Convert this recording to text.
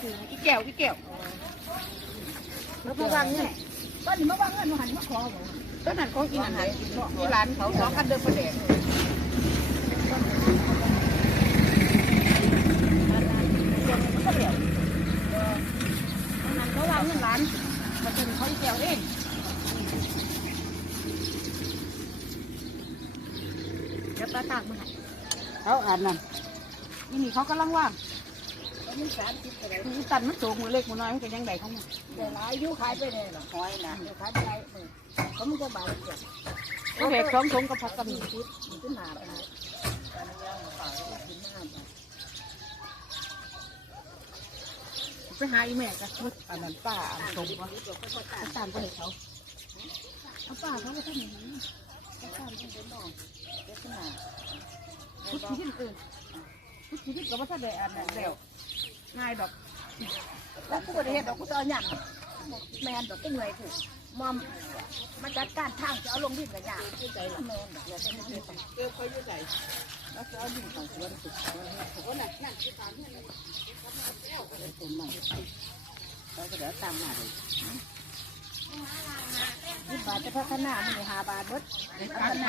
คืออีแก้วอีแก้วแล้วพวกวางเนี่ยก็นี่มาวางเงินมาหันมาขอบ่ต้นนั้นของกินอาหารที่ร้านเขาสองกันเดิมประเดกอาหารเขาวางเงินร้านมันเป็นเขาอีแก้วเองเดี๋ยวปลาตากมาให้เขาอ่านนั่นนี่นี่เขากำลังว่าง มีสามสิบอะไรคือตันมันสูงมือเล็กมือน้อยมันก็ยังได้เขามาเดี๋ยวหลายอายุขายไปเลยหรอหอยนะเดี๋ยวขายไปไรเออเขาไม่จะบาทเจ็บเขาแหกสองทงกับผักกำลังคิดมันขึ้นหนาไปไหนตอนนี้ย่างมาฝากกินน้ำไปไปหาอีแม่กับชุดอันนั้นป้าอันตรงวะเขาตามไปให้เขาเอาป้าเขาไปทำอย่างนี้ข้ามเป็นน้องเด็กขึ้นหนาชุดชีวิตเออ ชีวิตก็ว่าถ้าได้อันนั้นแล้วง่ายดอกแล้วกูก็ได้เห็นดอกกูจะเอาหยั่งแมนดอกก็เหนื่อยถูกมอมมาจัดการทางจะเอาลงดินกับยาใจละแมนดอกเดี๋ยวจะไม่ได้ไปเจอเขาอยู่ไหนแล้วจะเอาดินของสวนสุดเขาก็นั่นนั่นที่ตามเนี่ยตุ่มมันเขาก็เดี๋ยวตามมาเลยยี่บาทจะพัฒนามันเลยหาบาทเบิดพัฒนา